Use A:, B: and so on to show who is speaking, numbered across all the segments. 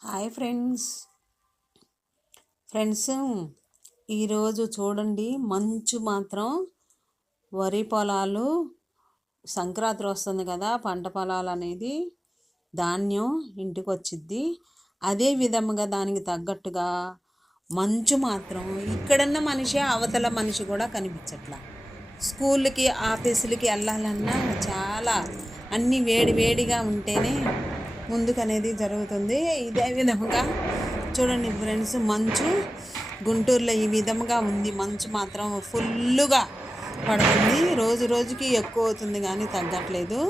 A: Hi friends. Friends ఈరోజు చూడండి మంచు మాత్రం వరి పొలాలు సంక్రాంతి వస్తుంది కదా పంట పొలాలు అనేది ధాన్యం ఇంటికి వచ్చిద్ది. అదే విధముగా దానికి తగ్గట్టుగా మంచు మాత్రం ఇక్కడున్న మనిషి అవతల మనిషి కూడా కనిపించట్లా. స్కూల్కి ఆఫీసులకి వెళ్ళాలన్నా చాలా అన్నీ వేడి వేడిగా ఉంటేనే ముందుకు అనేది జరుగుతుంది. ఇదే విధముగా చూడండి ఫ్రెండ్స్ మంచు గుంటూరులో ఈ విధముగా ఉంది. మంచు మాత్రం ఫుల్లుగా పడుతుంది. రోజు రోజుకి ఎక్కువ అవుతుంది కానీ తగ్గట్లేదు.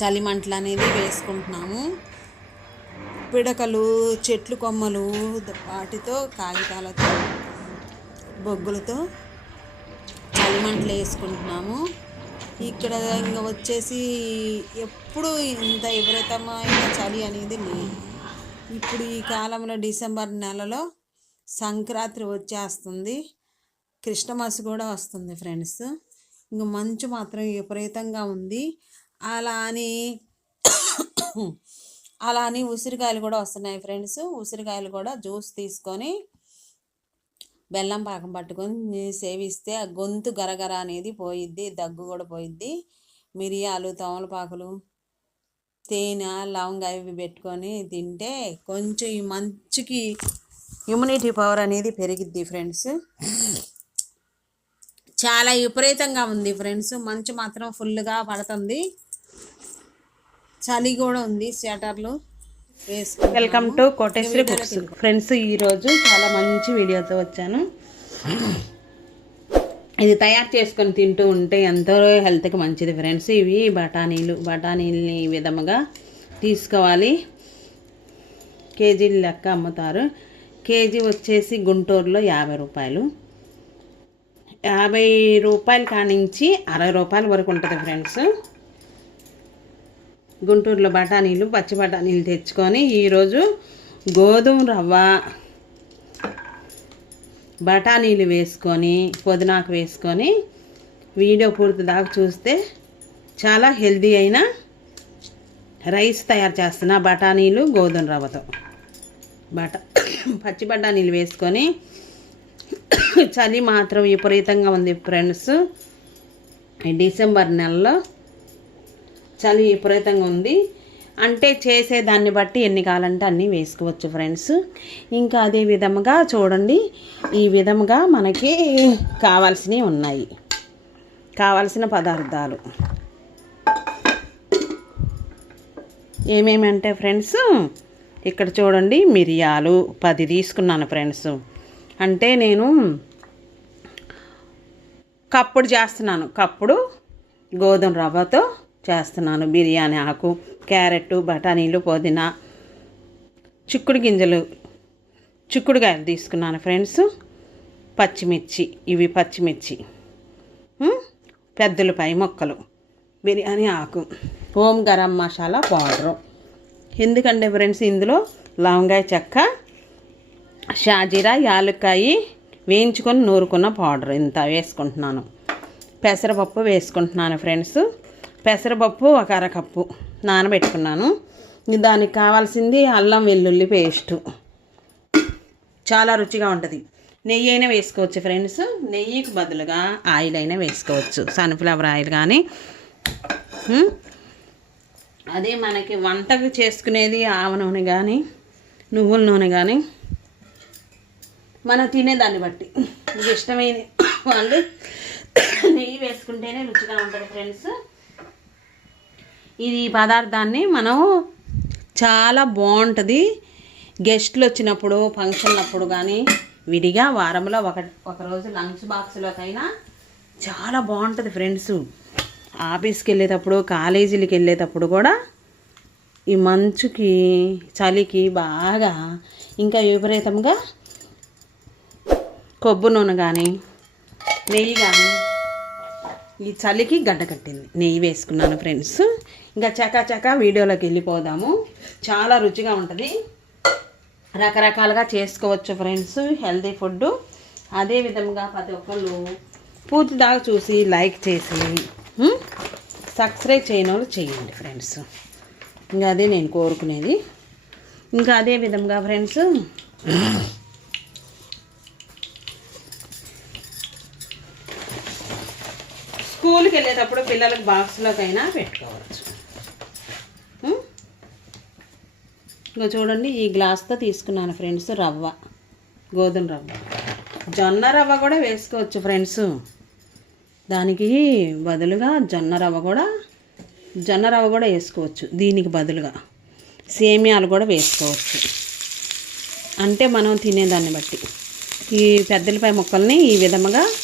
A: చలిమంటలు అనేది వేసుకుంటున్నాము. పిడకలు చెట్లు కొమ్మలు వాటితో కాగితాలతో బొగ్గులతో చలిమంటలు వేసుకుంటున్నాము. ఇక్కడ ఇంకా వచ్చేసి ఎప్పుడు ఇంత విపరీతమైన చలి అనేది లేదు. ఇప్పుడు ఈ కాలంలో డిసెంబర్ నెలలో సంక్రాంతి వచ్చేస్తుంది. క్రిస్టమస్ కూడా వస్తుంది ఫ్రెండ్స్. ఇంక మంచు మాత్రం విపరీతంగా ఉంది. అలా అని అలా అని ఉసిరికాయలు కూడా వస్తున్నాయి ఫ్రెండ్స్. ఉసిరికాయలు కూడా జ్యూస్ తీసుకొని బెల్లం పాకం పట్టుకొని సేవిస్తే ఆ గొంతు గరగర అనేది పోయిద్ది దగ్గు కూడా పోయిద్ది. మిరియాలు తమలపాకులు తేనె లవంగా ఇవి పెట్టుకొని తింటే కొంచెం ఈ మంచుకి ఇమ్యూనిటీ పవర్ అనేది పెరిగిద్ది ఫ్రెండ్స్ చాలా విపరీతంగా ఉంది ఫ్రెండ్స్ మంచు మాత్రం ఫుల్గా పడుతుంది. చలి కూడా ఉంది స్వెటర్లు
B: welcome to Koteswari books friends ఈరోజు చాలా మంచి వీడియోతో వచ్చాను. ఇది తయారు చేసుకొని తింటూ ఉంటే ఎంతో హెల్త్కి మంచిది. ఫ్రెండ్స్ ఇవి బఠానీలు. బఠానీలని ఈ విధముగా తీసుకోవాలి. కేజీల లెక్క అమ్ముతారు. కేజీ వచ్చేసి గుంటూరులో యాభై రూపాయలు. యాభై రూపాయల కానించి అరవై రూపాయల వరకు ఉంటుంది ఫ్రెండ్స్ గుంటూరులో బఠానీలు పచ్చి బఠానీలు తెచ్చుకొని ఈరోజు గోధుమ రవ్వ బఠానీలు వేసుకొని పుదనాకు వేసుకొని వీడియో పూర్తి దాకా చూస్తే చాలా హెల్దీ అయిన రైస్ తయారు చేస్తున్న బఠానీలు గోధుమ రవ్వతో. బట పచ్చి బఠానీలు వేసుకొని చలి మాత్రం విపరీతంగా ఉంది ఫ్రెండ్స్. డిసెంబర్ నెలలో చలి విపరీతంగా ఉంది. అంటే చేసే దాన్ని బట్టి ఎన్ని కావాలంటే అన్నీ వేసుకోవచ్చు ఫ్రెండ్స్. ఇంకా అదే విధముగా చూడండి. ఈ విధముగా మనకి కావాల్సినవి ఉన్నాయి. కావాల్సిన పదార్థాలు. ఏమేమి అంటే ఫ్రెండ్స్? ఇక్కడ చూడండి మిరియాలు పది తీసుకున్నాను ఫ్రెండ్స్. అంటే నేను కప్పుడు చేస్తున్నాను. కప్పుడు గోధుమ రవ్వతో చేస్తున్నాను. బిర్యానీ ఆకు క్యారెట్ బఠానీలు పుదీనా చిక్కుడు గింజలు చిక్కుడుకాయలు తీసుకున్నాను ఫ్రెండ్స్. పచ్చిమిర్చి ఇవి పచ్చిమిర్చి. పెద్దలు పెద్దలపై మొక్కలు. బిర్యానీ ఆకు. Home garam masala powder. ఎందుకంటే ఫ్రెండ్స్ ఇందులో లవంగాయ చెక్క షాజీరా యాలుక్కాయి వేయించుకొని నూరుకున్న పౌడర్. ఇంత వేసుకుంటున్నాను. పెసరపప్పు వేసుకుంటున్నాను ఫ్రెండ్స్. పెసరపప్పు ఒక అరకప్పు నానబెట్టుకున్నాను దానికి కావాల్సింది అల్లం వెల్లుల్లి పేస్టు. చాలా రుచిగా ఉంటుంది. నెయ్యి అయినా వేసుకోవచ్చు ఫ్రెండ్స్. నెయ్యికి బదులుగా ఆయిల్ అయినా వేసుకోవచ్చు. సన్ఫ్లవర్ ఆయిల్ కానీ అదే మనకి వంటకు చేసుకునేది ఆవ నూనె కానీ నువ్వుల నూనె కానీ మనం తినేదాన్ని బట్టి. ఇది ఇష్టమైన వాళ్ళు నెయ్యి వేసుకుంటేనే రుచిగా ఉంటుంది ఫ్రెండ్స్. ఇది పదార్థాన్ని మనం చాలా బాగుంటుంది. గెస్ట్లు వచ్చినప్పుడు ఫంక్షన్లప్పుడు కానీ విడిగా వారంలో ఒక ఒకరోజు లంచ్ బాక్స్లోకైనా చాలా బాగుంటుంది ఫ్రెండ్స్. ఆఫీస్కి వెళ్ళేటప్పుడు కాలేజీలకి వెళ్ళేటప్పుడు కూడా ఈ మంచుకి చలికి బాగా ఇంకా విపరీతంగా కొబ్బు నూనె కానీ నెయ్యి కానీ ఈ చలికి గడ్డ కట్టింది. నెయ్యి వేసుకున్నాను ఫ్రెండ్స్. ఇంకా చకా చకా వీడియోలోకి వెళ్ళిపోదాము. చాలా రుచిగా ఉంటుంది. రకరకాలుగా చేసుకోవచ్చు ఫ్రెండ్స్ హెల్తీ ఫుడ్ అదే విధంగా ప్రతి ఒక్కళ్ళు పూర్తి దాకా చూసి లైక్ చేసి సబ్స్క్రైబ్ చేయని వాళ్ళు చేయండి ఫ్రెండ్స్. ఇంకా అదే నేను కోరుకునేది. ఇంకా అదే విధంగా ఫ్రెండ్స్ స్కూల్కి వెళ్ళేటప్పుడు పిల్లలకు బాక్స్లోకైనా పెట్టుకోవచ్చు. ఉం? ఇంకో చూడండి ఈ గ్లాస్తో తీసుకున్నాను ఫ్రెండ్స్ రవ్వ గోధుమ రవ్వ. జొన్న రవ్వ కూడా వేసుకోవచ్చు ఫ్రెండ్స్. దానికి బదులుగా జొన్న రవ్వ కూడా జొన్న రవ్వ కూడా వేసుకోవచ్చు. దీనికి బదులుగా సేమియాలు కూడా వేసుకోవచ్చు. అంటే మనం తినేదాన్ని బట్టి. ఈ పెద్దలపై ముక్కల్ని ఈ విధముగా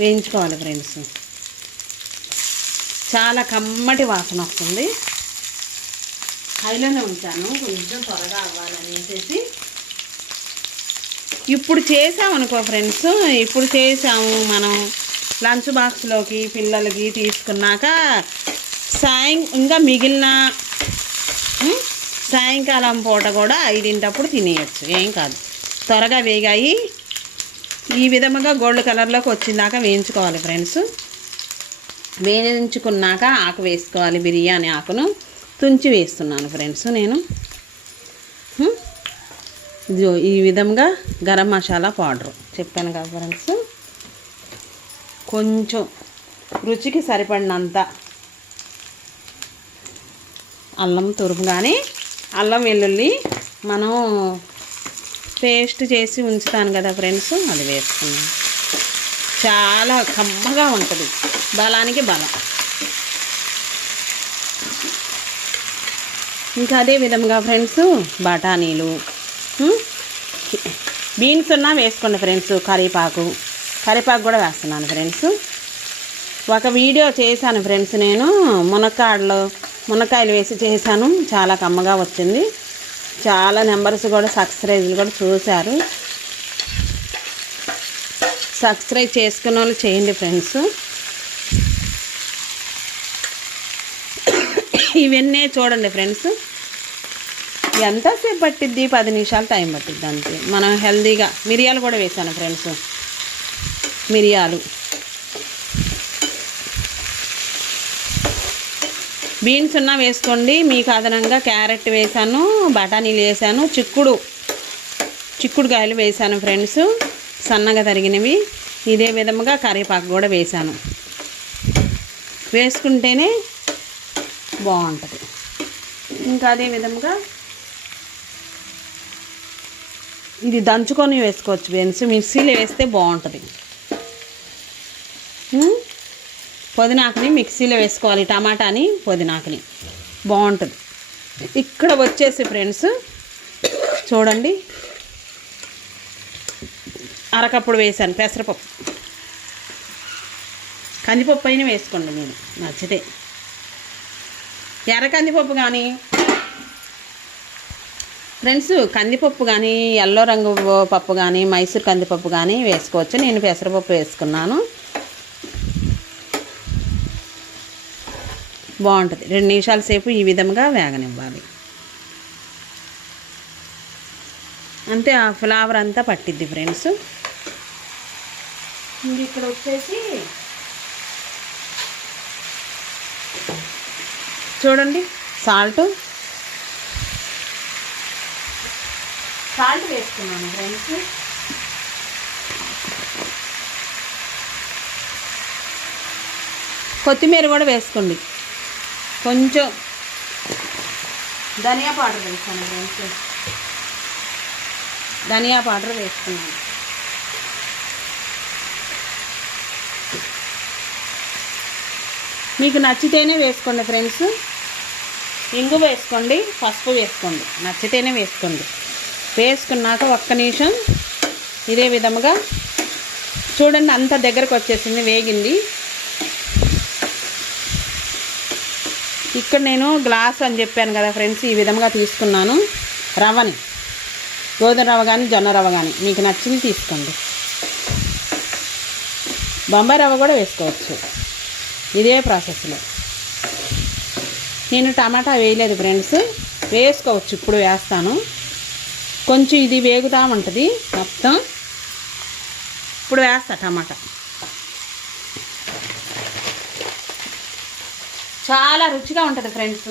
B: వేయించుకోవాలి ఫ్రెండ్స్. చాలా కమ్మటి వాసన వస్తుంది. హైలోనే ఉంచాను. కొంచెం త్వరగా అవ్వాలనేసి ఇప్పుడు చేసామనుకో ఫ్రెండ్స్ ఇప్పుడు చేసాము మనం లంచ్ బాక్స్లోకి పిల్లలకి తీసుకున్నాక సాయం ఇంకా మిగిలిన సాయంకాలం పూట కూడా ఐదింటప్పుడు తినేయచ్చు. ఏం కాదు. త్వరగా వేగాయి. ఈ విధముగా గోల్డ్ కలర్లోకి వచ్చిందాక వేయించుకోవాలి ఫ్రెండ్స్. వేయించుకున్నాక ఆకు వేసుకోవాలి బిర్యానీ ఆకును. తుంచి వేస్తున్నాను ఫ్రెండ్స్ నేను. ఈ విధంగా గరం మసాలా పౌడర్. చెప్పాను కదా ఫ్రెండ్స్. కొంచెం రుచికి సరిపడినంత అల్లం తురుము కానీ అల్లం వెల్లుల్లి మనం పేస్ట్ చేసి ఉంచుతాను కదా ఫ్రెండ్స్ అది వేసుకున్నాను. చాలా కమ్మగా ఉంటుంది. బలానికి బలం. ఇంకా అదే విధంగా ఫ్రెండ్స్ బఠానీలు బీన్స్ ఉన్నా వేసుకోండి ఫ్రెండ్స్ కరివేపాకు. కరివేపాకు కూడా వేస్తున్నాను ఫ్రెండ్స్. ఒక వీడియో చేశాను ఫ్రెండ్స్ నేను మునక్కాడలో మునక్కాయలు వేసి చేశాను. చాలా కమ్మగా వచ్చింది. చాలా నెంబర్స్ కూడా సబ్స్క్రైబ్లు కూడా చూశారు. సబ్స్క్రైబ్ చేసుకున్న వాళ్ళు చేయండి ఫ్రెండ్స్. ఇవన్నీ చూడండి ఫ్రెండ్స్. ఎంతసేపు పట్టిద్ది? పది నిమిషాలు టైం పట్టిద్ది అంతే. మనం హెల్దీగా మిరియాలు కూడా వేసాను ఫ్రెండ్స్. మిరియాలు. బీన్స్ ఉన్నా వేసుకోండి. మీకు అదనంగా క్యారెట్ వేసాను బఠానీలు వేసాను చిక్కుడు చిక్కుడుకాయలు వేసాను ఫ్రెండ్స్. సన్నగా తరిగినవి. ఇదే విధముగా కరివేపాకు కూడా వేసాను. వేసుకుంటేనే బాగుంటుంది. ఇంకా అదే విధముగా ఇది దంచుకొని వేసుకోవచ్చు బీన్స్ మిక్సీలో వేస్తే బాగుంటుంది. పుదీనాకుని మిక్సీలో వేసుకోవాలి టమాటాని పుదీనాకుని. బాగుంటుంది. ఇక్కడ వచ్చేసి ఫ్రెండ్స్ చూడండి. అరకప్పుడు వేసాను పెసరపప్పు. కందిపప్పు అయినా వేసుకోండి నేను నచ్చితే. ఎర్ర కందిపప్పు కానీ ఫ్రెండ్స్ కందిపప్పు కానీ ఎల్లో రంగు పప్పు కానీ మైసూర్ కందిపప్పు కానీ వేసుకోవచ్చు. నేను పెసరపప్పు వేసుకున్నాను. బాగుంటుంది. రెండు నిమిషాల సేపు ఈ విధంగా వేగనివ్వాలి. అంతే ఆ ఫ్లేవర్ అంతా పట్టిద్ది ఫ్రెండ్స్. ఇంక ఇక్కడ వచ్చేసి చూడండి సాల్ట్ సాల్ట్ వేసుకున్నాను ఫ్రెండ్స్. కొత్తిమీర కూడా వేసుకోండి. కొంచెం ధనియా పౌడర్ వేస్తాను ఫ్రెండ్స్. ధనియా పౌడర్ వేసుకున్నాను. మీకు నచ్చితేనే వేసుకోండి ఫ్రెండ్స్. ఇంగు వేసుకోండి పసుపు వేసుకోండి. నచ్చితేనే వేసుకోండి. వేసుకున్నాక ఒక్క నిమిషం ఇదే విధముగా చూడండి అంత దగ్గరకు వచ్చేసింది వేగింది. ఇక్కడ నేను గ్లాస్ అని చెప్పాను కదా ఫ్రెండ్స్ ఈ విధంగా తీసుకున్నాను. రవ్వని. గోధుమ రవ్వ కానీ జొన్న రవ్వ కానీ మీకు నచ్చింది తీసుకోండి. బొంబాయి రవ్వ కూడా వేసుకోవచ్చు. ఇదే ప్రాసెస్లో. నేను టమాటా వేయలేదు ఫ్రెండ్స్. వేసుకోవచ్చు ఇప్పుడు వేస్తాను. కొంచెం ఇది వేగుతా ఉంటుంది మొత్తం. ఇప్పుడు వేస్తా టమాటా. చాలా రుచిగా ఉంటుంది ఫ్రెండ్స్.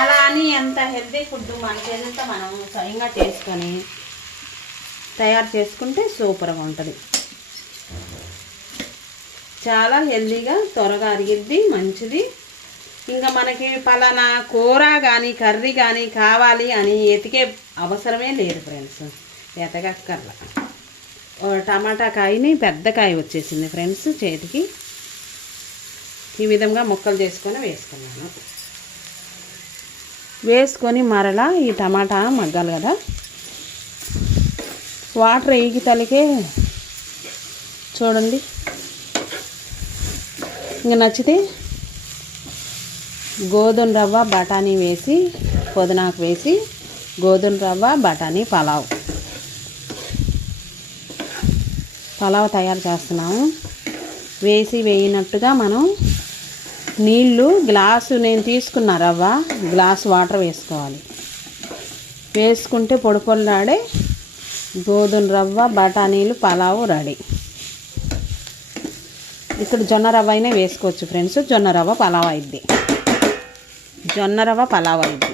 B: అలా అని ఎంత హెల్తీ ఫుడ్ మనకేదంతా మనం స్వయంగా చేసుకొని తయారు చేసుకుంటే సూపర్గా ఉంటుంది. చాలా హెల్దీగా త్వరగా అరిగిద్ది మంచిది. ఇంకా మనకి పలానా కూర కానీ కర్రీ కానీ కావాలి అని ఎతికే అవసరమే లేదు ఫ్రెండ్స్. ఎతగక్కర్లా టమాటా కాయని పెద్ద కాయ వచ్చేసింది ఫ్రెండ్స్ చేతికి. ఈ విధంగా ముక్కలు చేసుకొని వేసుకున్నాను. వేసుకొని మరలా ఈ టమాటా మగ్గాలి కదా. వాటర్ ఎగికి తలికే చూడండి. ఇంకా నచ్చితే గోధుమ రవ్వ బఠానీ వేసి పుదనాకు వేసి గోధుమ రవ్వ బఠానీ పలావ్. పలావ్ తయారు చేస్తున్నాము. వేసి వేయినట్టుగా మనం నీళ్ళు గ్లాసు నేను తీసుకున్న రవ్వ గ్లాస్ వాటర్ వేసుకోవాలి. వేసుకుంటే పొడి పొడిలాడే గోధుమ రవ్వ బఠానీలు పలావు రెడీ. ఇక్కడ జొన్న రవ్వ అయినా వేసుకోవచ్చు ఫ్రెండ్స్. జొన్న రవ్వ పలావ్ అయింది జొన్న రవ్వ పలావ్ అయింది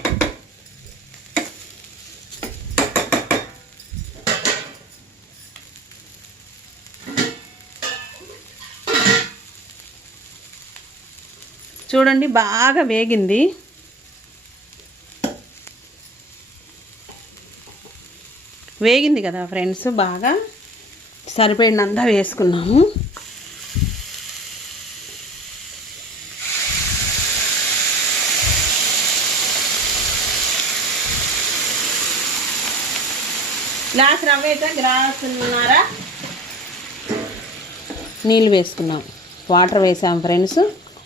B: చూడండి బాగా వేగింది. వేగింది కదా ఫ్రెండ్స్ బాగా సరిపడినంతా వేసుకున్నాము గ్లాస్ రవ్వ అయితే గ్లాసున్నర నీళ్ళు వేసుకున్నాం. వాటర్ వేసాం ఫ్రెండ్స్.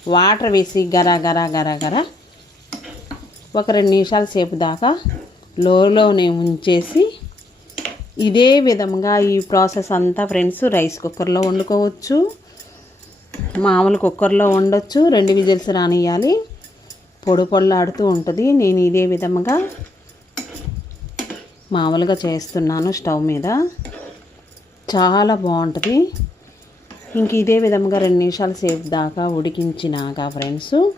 B: వాటర్ వేసి గరా గరా గరా గరా. ఒక రెండు నిమిషాల సేపు దాకా లోలోనే ఉంచేసి ఇదే విధంగా ఈ ప్రాసెస్ అంతా ఫ్రెండ్స్ రైస్ కుక్కర్లో వండుకోవచ్చు. మామూలు కుక్కర్లో వండొచ్చు. రెండు విజిల్స్ రానియాలి. పొడి పొళ్ళాడుతూ ఉంటుంది. నేను ఇదే విధంగా మామూలుగా చేస్తున్నాను స్టవ్ మీద. చాలా బాగుంటుంది. ఇంక ఇదే విధంగా రెండు నిమిషాలు సేపు దాకా ఉడికించినాక ఫ్రెండ్స్.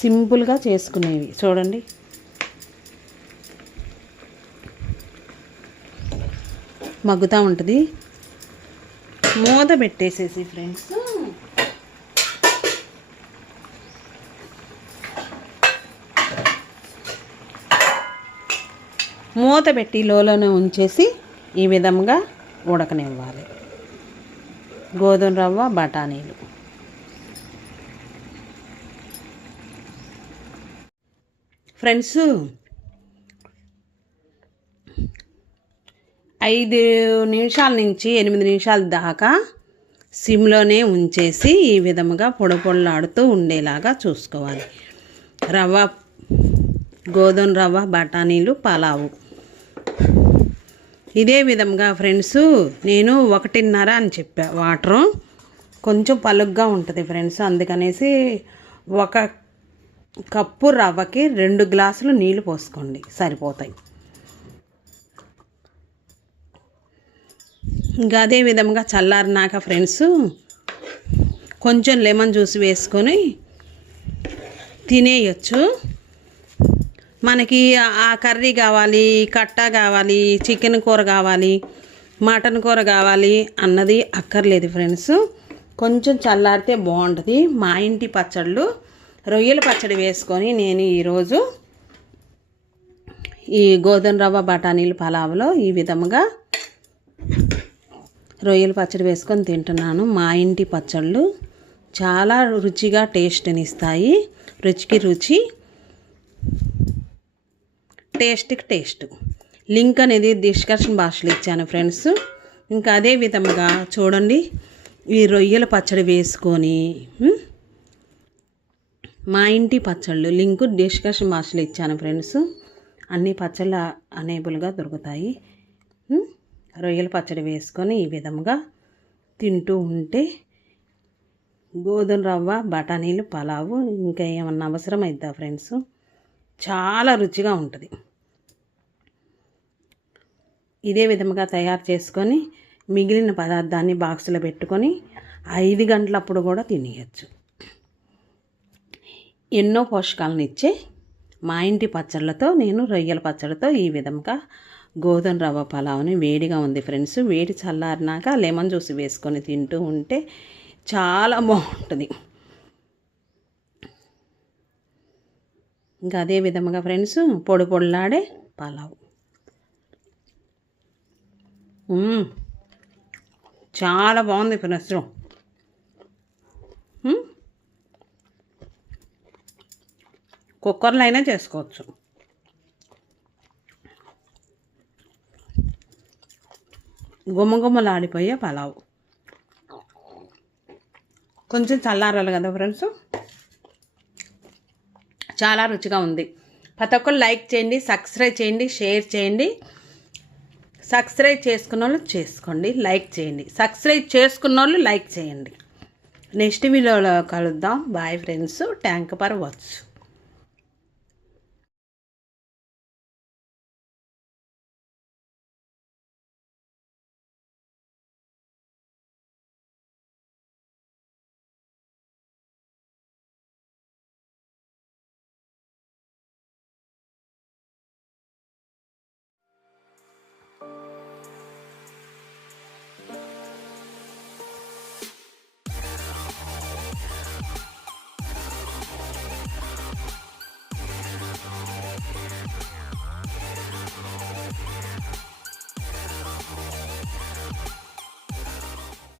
B: సింపుల్గా చేసుకునేవి. చూడండి. మగ్గుతూ ఉంటుంది. మూత పెట్టేసేసి ఫ్రెండ్స్. మూత పెట్టి లోలోనే ఉంచేసి ఈ విధంగా ఉడకనివ్వాలి. గోధుమ రవ్వ బఠానీలు. ఫ్రెండ్స్ ఐదు నిమిషాల నుంచి ఎనిమిది నిమిషాల దాకా సిమ్లోనే ఉంచేసి ఈ విధముగా పొడి పొడలాడుతూ ఉండేలాగా చూసుకోవాలి. రవ్వ గోధుమ రవ్వ బఠానీలు పలావు. ఇదే విధంగా ఫ్రెండ్స్ నేను ఒకటిన్నర అని చెప్పా వాటరు. కొంచెం పలుగ్గా ఉంటుంది ఫ్రెండ్స్. అందుకనేసి ఒక కప్పు రవ్వకి రెండు గ్లాసులు నీళ్ళు పోసుకోండి. సరిపోతాయి. ఇంకా అదే విధంగా చల్లారినాక ఫ్రెండ్స్ కొంచెం లెమన్ జ్యూస్ వేసుకొని తినేయచ్చు. మనకి ఆ కర్రీ కావాలి కట్ట కావాలి చికెన్ కూర కావాలి మటన్ కూర కావాలి అన్నది అక్కర్లేదు ఫ్రెండ్స్. కొంచెం చల్లారితే బాగుంటుంది. మా ఇంటి పచ్చళ్ళు రొయ్యల పచ్చడి వేసుకొని నేను ఈరోజు ఈ గోధుమ రవ్వ బఠానీలు పలావులో ఈ విధముగా రొయ్యల పచ్చడి వేసుకొని తింటున్నాను. మా ఇంటి పచ్చళ్ళు చాలా రుచిగా టేస్ట్ని ఇస్తాయి. రుచికి రుచి టేస్ట్కి టేస్ట్. లింక్ అనేది డిస్కషన్ భాషలో ఇచ్చాను ఫ్రెండ్స్. ఇంకా అదే విధంగా చూడండి ఈ రొయ్యల పచ్చడి వేసుకొని మా ఇంటి పచ్చళ్ళు లింక్ డిస్కషన్ భాషలో ఇచ్చాను ఫ్రెండ్స్. అన్ని పచ్చళ్ళు అనేబుల్గా దొరుకుతాయి. రొయ్యల పచ్చడి వేసుకొని ఈ విధంగా తింటూ ఉంటే గోధుమ రవ్వ బఠానీలు పలావు ఇంకా ఏమన్నా అవసరం అవుతుందా ఫ్రెండ్స్? చాలా రుచిగా ఉంటుంది. ఇదే విధముగా తయారు చేసుకొని మిగిలిన పదార్థాన్ని బాక్స్లో పెట్టుకొని ఐదు గంటలప్పుడు కూడా తినేయచ్చు. ఎన్నో పోషకాలను ఇచ్చే మా ఇంటి పచ్చళ్ళతో నేను రొయ్యల పచ్చడితో ఈ విధంగా గోధుమ రవ్వ పలావ్ని వేడిగా ఉంది ఫ్రెండ్స్. వేడి చల్లారినాక లెమన్ జ్యూస్ వేసుకొని తింటూ ఉంటే చాలా బాగుంటుంది. ఇంకా అదే విధముగా ఫ్రెండ్స్ పొడి పొడిలాడే పలావ్. చాలా బాగుంది ఫ్రెండ్స్ కుక్కర్లో అయినా చేసుకోవచ్చు. గుమ్మగుమ్మలాడిపోయే పలావ్. కొంచెం చల్లారాలి కదా ఫ్రెండ్స్? చాలా రుచిగా ఉంది. ప్రతి ఒక్కరు లైక్ చేయండి సబ్స్క్రైబ్ చేయండి షేర్ చేయండి. సబ్స్క్రైబ్ చేసుకున్న వాళ్ళు చేసుకోండి లైక్ చేయండి. సబ్స్క్రైబ్ చేసుకున్న వాళ్ళు లైక్ చేయండి. నెక్స్ట్ వీడియోలో కలుద్దాం. Bye friends. Tank for